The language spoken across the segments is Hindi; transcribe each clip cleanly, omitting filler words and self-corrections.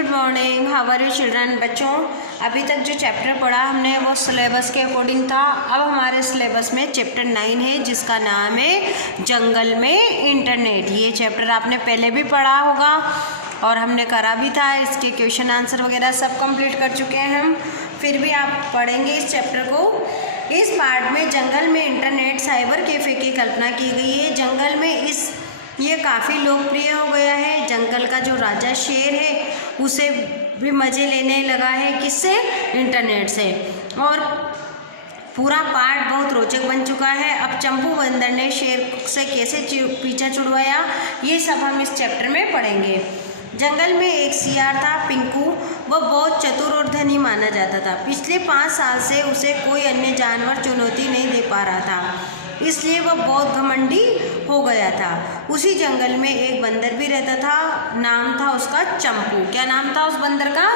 Good morning, how are you children. बच्चों, अभी तक जो चैप्टर पढ़ा हमने वो सिलेबस के अकॉर्डिंग था। अब हमारे सिलेबस में चैप्टर 9 है जिसका नाम है जंगल में इंटरनेट। ये चैप्टर आपने पहले भी पढ़ा होगा और हमने करा भी था। इसके क्वेश्चन आंसर वगैरह सब कंप्लीट कर चुके हैं हम। फिर भी आप पढ़ेंगे इस चैप्टर को। इस पार्ट में जंगल में इंटरनेट साइबर कैफ़े की कल्पना की गई है। जंगल में ये काफ़ी लोकप्रिय हो गया है। जंगल का जो राजा शेर है उसे भी मज़े लेने लगा है, किससे? इंटरनेट से। और पूरा पार्ट बहुत रोचक बन चुका है। अब चंपू बंदर ने शेर से कैसे पीछा छुड़वाया, ये सब हम इस चैप्टर में पढ़ेंगे। जंगल में एक सियार था पिंकू। वह बहुत चतुर और धनी माना जाता था। पिछले 5 साल से उसे कोई अन्य जानवर चुनौती नहीं दे पा रहा था, इसलिए वह बहुत घमंडी हो गया था। उसी जंगल में एक बंदर भी रहता था, नाम था उसका चंपू। क्या नाम था उस बंदर का?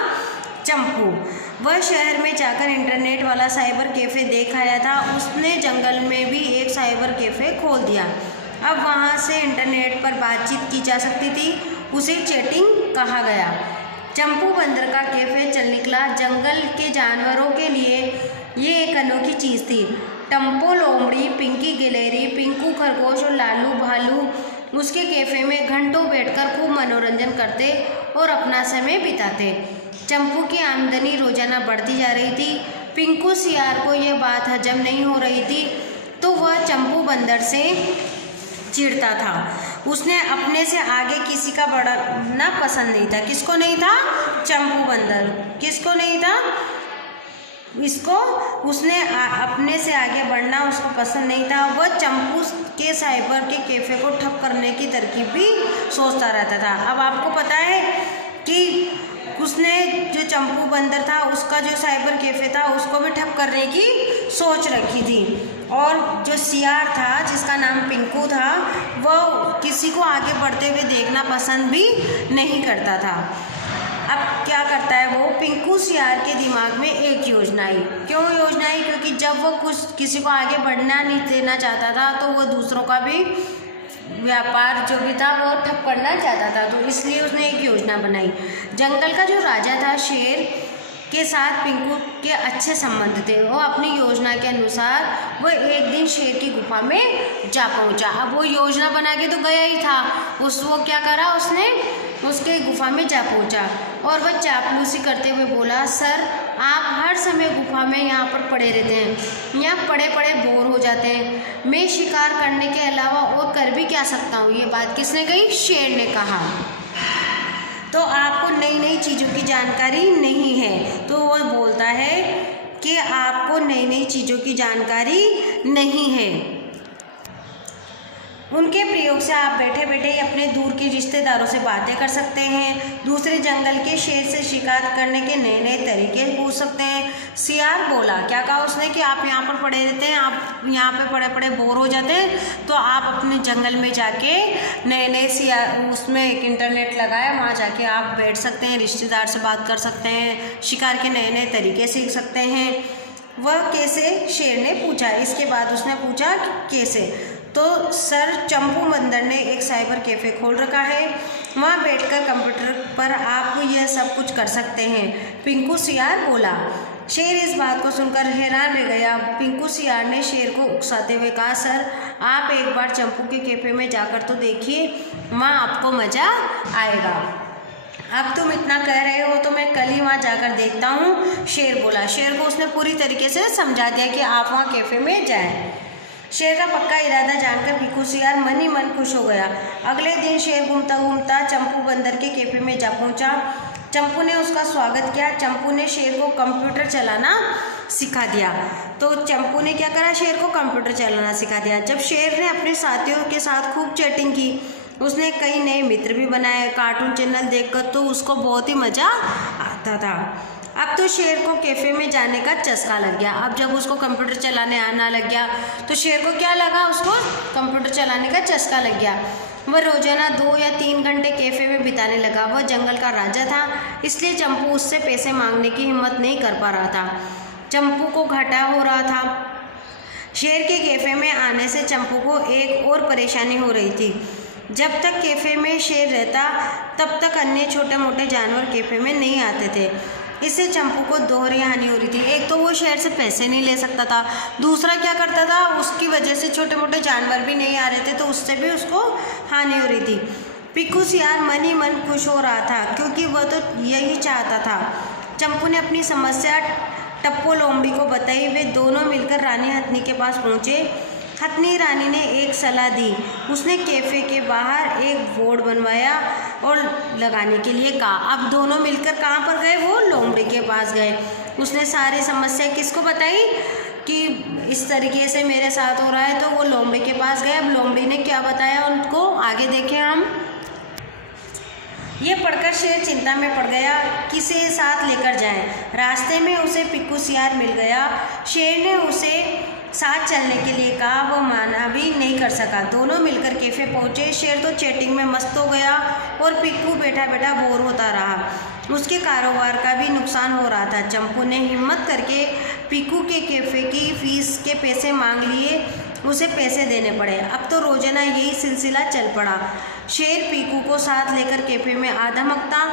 चंपू। वह शहर में जाकर इंटरनेट वाला साइबर कैफ़े देख आया था। उसने जंगल में भी एक साइबर कैफ़े खोल दिया। अब वहाँ से इंटरनेट पर बातचीत की जा सकती थी। उसे चैटिंग कहा गया। चंपू बंदर का कैफ़े चल निकला। जंगल के जानवरों के लिए ये एक अनोखी चीज़ थी। टम्पो लोमड़ी, पिंकी गिलहरी, पिंकू खरगोश और लालू भालू उसके कैफ़े में घंटों बैठकर खूब मनोरंजन करते और अपना समय बिताते। चंपू की आमदनी रोजाना बढ़ती जा रही थी। पिंकू सियार को यह बात हजम नहीं हो रही थी, तो वह चंपू बंदर से चिढ़ता था। उसने अपने से आगे किसी का बढ़ना पसंद नहीं था। किसको नहीं था? चंपू बंदर। किसको नहीं था? इसको उसने अपने से आगे बढ़ना उसको पसंद नहीं था। वह चंपू के साइबर के कैफ़े को ठप करने की तरकीब भी सोचता रहता था। अब आपको पता है कि उसने जो चंपू बंदर था उसका जो साइबर कैफ़े था उसको भी ठप करने की सोच रखी थी। और जो सियार था जिसका नाम पिंकू था वह किसी को आगे बढ़ते हुए देखना पसंद भी नहीं करता था। अब क्या करता है वो? पिंकू सियार के दिमाग में एक योजना आई। क्यों योजना आई? क्योंकि जब वो किसी को आगे बढ़ना नहीं देना चाहता था तो वह दूसरों का भी व्यापार जो भी था वो ठप करना चाहता था, तो इसलिए उसने एक योजना बनाई। जंगल का जो राजा था शेर के साथ पिंकू के अच्छे संबंध थे। वो अपनी योजना के अनुसार वो एक दिन शेर की गुफा में जा पहुंचा। अब वो योजना बना के तो गया ही था, वो क्या करा उसने? उसके गुफा में जा पहुंचा और वह चापलूसी करते हुए बोला, सर आप हर समय गुफा में यहाँ पर पड़े रहते हैं, यहाँ पड़े पड़े बोर हो जाते हैं। मैं शिकार करने के अलावा और कर भी क्या सकता हूँ? ये बात किसने कही? शेर ने कहा। तो आपको नई नई चीज़ों की जानकारी नहीं है। तो वो बोलता है कि आपको नई नई चीज़ों की जानकारी नहीं है। उनके प्रयोग से आप बैठे बैठे ही अपने दूर के रिश्तेदारों से बातें कर सकते हैं। दूसरे जंगल के शेर से शिकार करने के नए नए तरीके पूछ सकते हैं। सियार बोला, क्या कहा उसने? कि आप यहाँ पर पड़े रहते हैं, आप यहाँ पे पड़े पड़े बोर हो जाते हैं, तो आप अपने जंगल में जाके नए नए सियार उसमें एक इंटरनेट लगाया, वहाँ जाके आप बैठ सकते हैं, रिश्तेदार से बात कर सकते हैं, शिकार के नए नए तरीके सीख सकते हैं। वह कैसे? शेर ने पूछा। इसके बाद उसने पूछा कैसे? तो सर चंपू बंदर ने एक साइबर कैफ़े खोल रखा है, वहाँ बैठकर कंप्यूटर पर आप यह सब कुछ कर सकते हैं, पिंकू सियार बोला। शेर इस बात को सुनकर हैरान रह गया। पिंकू सियार ने शेर को उकसाते हुए कहा, सर आप एक बार चंपू के कैफ़े में जाकर तो देखिए, वहाँ आपको मज़ा आएगा। अब तुम इतना कह रहे हो तो मैं कल ही वहाँ जाकर देखता हूँ, शेर बोला। शेर को उसने पूरी तरीके से समझा दिया कि आप वहाँ कैफ़े में जाएं। शेर का पक्का इरादा जानकर पिंकू सियार मन ही मन खुश हो गया। अगले दिन शेर घूमता घूमता चंपू बंदर के कैफ़े में जा पहुंचा। चंपू ने उसका स्वागत किया। चंपू ने शेर को कंप्यूटर चलाना सिखा दिया। तो चंपू ने क्या करा? शेर को कंप्यूटर चलाना सिखा दिया। जब शेर ने अपने साथियों के साथ खूब चैटिंग की, उसने कई नए मित्र भी बनाए। कार्टून चैनल देखकर तो उसको बहुत ही मज़ा आता था। अब तो शेर को कैफ़े में जाने का चस्का लग गया। अब जब उसको कंप्यूटर चलाने आना लग गया तो शेर को क्या लगा? उसको कंप्यूटर चलाने का चस्का लग गया। वह रोजाना 2 या 3 घंटे कैफ़े में बिताने लगा। वह जंगल का राजा था, इसलिए चंपू उससे पैसे मांगने की हिम्मत नहीं कर पा रहा था। चंपू को घाटा हो रहा था। शेर के कैफ़े में आने से चंपू को एक और परेशानी हो रही थी। जब तक कैफे में शेर रहता तब तक अन्य छोटे मोटे जानवर कैफे में नहीं आते थे। इससे चंपू को दोहरी हानि हो रही थी। एक तो वो शेर से पैसे नहीं ले सकता था, दूसरा क्या करता था, उसकी वजह से छोटे मोटे जानवर भी नहीं आ रहे थे तो उससे भी उसको हानि हो रही थी। पिक्कू सियार मन ही मन खुश हो रहा था क्योंकि वह तो यही चाहता था। चंपू ने अपनी समस्या टप्पो लोमड़ी को बताई। वे दोनों मिलकर रानी हथनी के पास पहुँचे। हथनी रानी ने एक सलाह दी। उसने कैफे के बाहर एक बोर्ड बनवाया और लगाने के लिए कहा। अब दोनों मिलकर कहाँ पर गए, वो लोमड़ी के पास गए। उसने सारी समस्या किसको बताई कि इस तरीके से मेरे साथ हो रहा है, तो वो लोमड़ी के पास गए। अब लोमड़ी ने क्या बताया उनको आगे देखें हम। ये पढ़कर शेर चिंता में पड़ गया, किसे साथ लेकर जाएं। रास्ते में उसे पिक्कू सियार मिल गया। शेर ने उसे साथ चलने के लिए कहा, वो माना भी नहीं कर सका। दोनों मिलकर कैफे पहुंचे। शेर तो चैटिंग में मस्त हो गया और पिक्कू बैठा बैठा बोर होता रहा। उसके कारोबार का भी नुकसान हो रहा था। चंपू ने हिम्मत करके पिक्कू के कैफे की फीस के पैसे मांग लिए। उसे पैसे देने पड़े। अब तो रोजाना यही सिलसिला चल पड़ा। शेर पिक्कू को साथ लेकर कैफे में आ धमकता।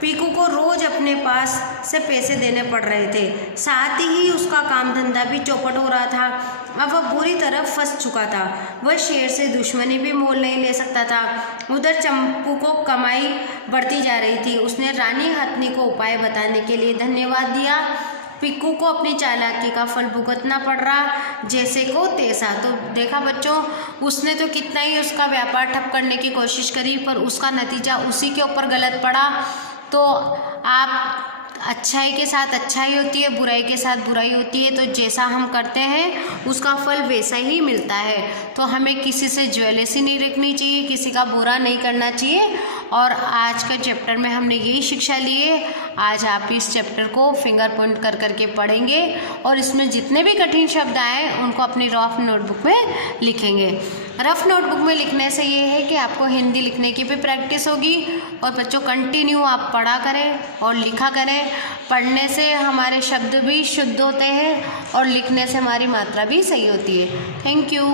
पिक्कू को रोज अपने पास से पैसे देने पड़ रहे थे, साथ ही उसका काम धंधा भी चौपट हो रहा था। अब वह बुरी तरह फंस चुका था। वह शेर से दुश्मनी भी मोल नहीं ले सकता था। उधर चंपू को कमाई बढ़ती जा रही थी। उसने रानी हथनी को उपाय बताने के लिए धन्यवाद दिया। पिक्कू को अपनी चालाकी का फल भुगतना पड़ रहा, जैसे को तैसा। तो देखा बच्चों, उसने तो कितना ही उसका व्यापार ठप करने की कोशिश करी पर उसका नतीजा उसी के ऊपर गलत पड़ा। तो आप अच्छाई के साथ अच्छाई होती है, बुराई के साथ बुराई होती है। तो जैसा हम करते हैं उसका फल वैसा ही मिलता है। तो हमें किसी से ज्वेलसी नहीं रखनी चाहिए, किसी का बुरा नहीं करना चाहिए। और आज का चैप्टर में हमने यही शिक्षा ली है। आज आप इस चैप्टर को फिंगर पॉइंट कर करके पढ़ेंगे और इसमें जितने भी कठिन शब्द आए उनको अपनी रफ नोटबुक में लिखेंगे। रफ नोटबुक में लिखने से ये है कि आपको हिंदी लिखने की भी प्रैक्टिस होगी। और बच्चों कंटिन्यू आप पढ़ा करें और लिखा करें। पढ़ने से हमारे शब्द भी शुद्ध होते हैं और लिखने से हमारी मात्रा भी सही होती है। Thank you.